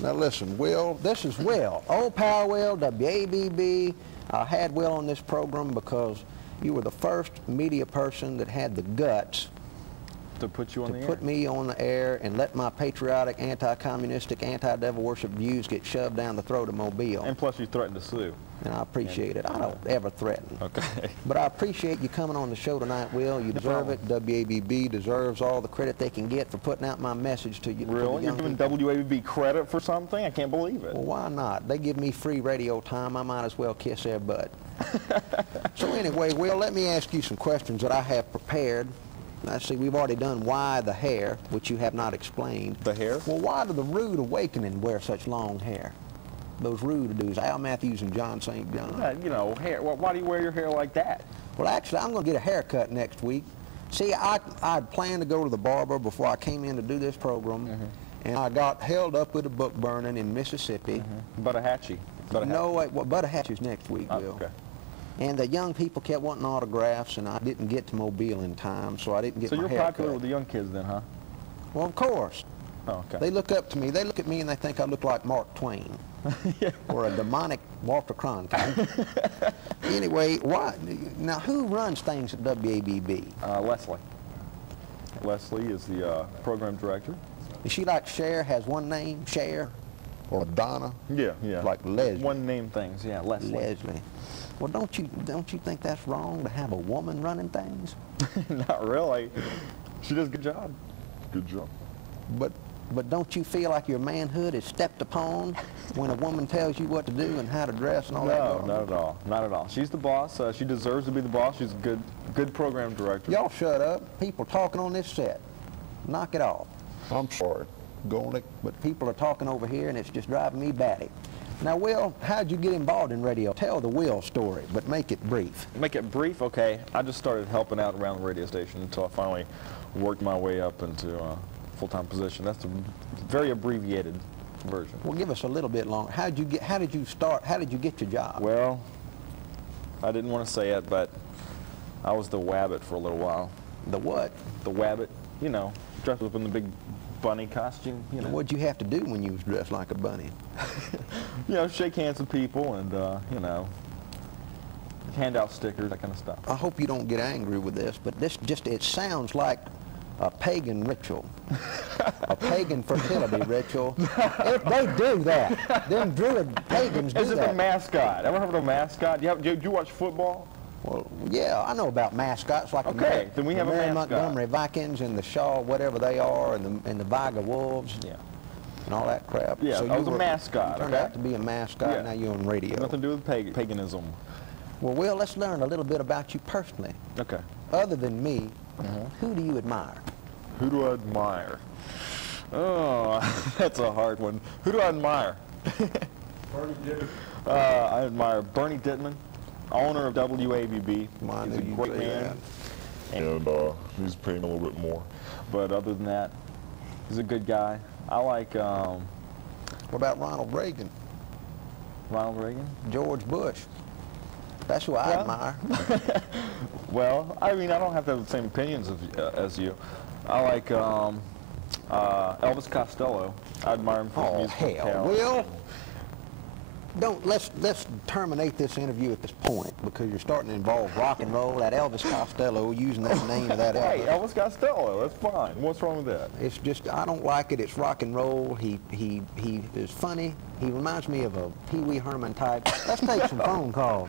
Now listen, Will, this is Will, Old Pal Will, WABB. I had Will on this program because you were the first media person that had the guts to put you on the air. To put me on the air and let my patriotic, anti-communistic, anti-devil worship views get shoved down the throat of Mobile. And plus you threatened to sue. And I appreciate it. I don't ever threaten. Okay. But I appreciate you coming on the show tonight, Will. You deserve it. WABB deserves all the credit they can get for putting out my message to you. Really? You're giving WABB credit for something? I can't believe it. Well, why not? They give me free radio time. I might as well kiss their butt. So anyway, Will, let me ask you some questions that I have prepared. Now, see, we've already done why the hair, which you have not explained. The hair? Well, why do the Rude Awakening wear such long hair? Those rude dudes, Al Matthews and John St. John. Yeah, you know, hair. Well, why do you wear your hair like that? Well, actually, I'm going to get a haircut next week. See, I'd planned to go to the barber before I came in to do this program, and I got held up with a book burning in Mississippi. Buttahatchee. No, wait, well, Buttahatchee's next week, Will. Okay. And the young people kept wanting autographs, and I didn't get to Mobile in time, so I didn't get my haircut. So you're popular with the young kids then, huh? Well, of course. Oh, okay. They look up to me. They look at me and they think I look like Mark Twain. Yeah. Or a demonic Walter Cronkite. Anyway, now who runs things at WABB? Leslie. Leslie is the program director. Is she like Cher, has one name, Cher? Or Donna? Yeah, yeah. Like Leslie. One name things, yeah, Leslie. Leslie. Well, don't you think that's wrong to have a woman running things? Not really. She does a good job. Good job. But don't you feel like your manhood is stepped upon when a woman tells you what to do and how to dress and all that? No, not at all. Not at all. She's the boss. She deserves to be the boss. She's a good program director. Y'all shut up. People talking on this set. Knock it off. I'm sorry. But people are talking over here, and it's just driving me batty. Now, Will, how'd you get involved in radio? Tell the Will story, but make it brief. Make it brief? Okay. I just started helping out around the radio station until I finally worked my way up into a full-time position. That's a very abbreviated version. Well, give us a little bit longer. How did you start? How did you get your job? Well, I didn't want to say it, but I was the WABB for a little while. The what? The WABB. You know, dressed up in the big bunny costume. You know. What'd you have to do when you was dressed like a bunny? You know, shake hands with people and, you know, hand out stickers, that kind of stuff. I hope you don't get angry with this, but it sounds like a pagan ritual, a pagan fertility ritual. If they do that, them druid pagans do that. Is it a mascot? Ever heard of a mascot? Do you watch football? Well, yeah, I know about mascots like then we have a mascot. Montgomery Vikings and the Shaw, whatever they are, and the Viga Wolves. Yeah. And all that crap. Yeah, so I was a mascot. Turned out to be a mascot. Yeah. Now you're on radio. Nothing to do with paganism. Well, Will, let's learn a little bit about you personally. Okay. Other than me, who do you admire? Who do I admire? Oh, that's a hard one. Who do I admire? Bernie Dittman. I admire Bernie Dittman, owner of WABB. He's a great man. And he's paying a little bit more. But other than that, he's a good guy. I like, what about Ronald Reagan? Ronald Reagan? George Bush. That's who I admire. Well, I mean, I don't have to have the same opinions as you. I like Elvis Costello. I admire him for his musical talent. Will, let's terminate this interview at this point because you're starting to involve rock and roll. That Elvis Costello, using that name of that Hey, Elvis Costello, that's fine. What's wrong with that? It's just, I don't like it. It's rock and roll. He is funny. He reminds me of a Pee Wee Herman type. Let's take some phone calls.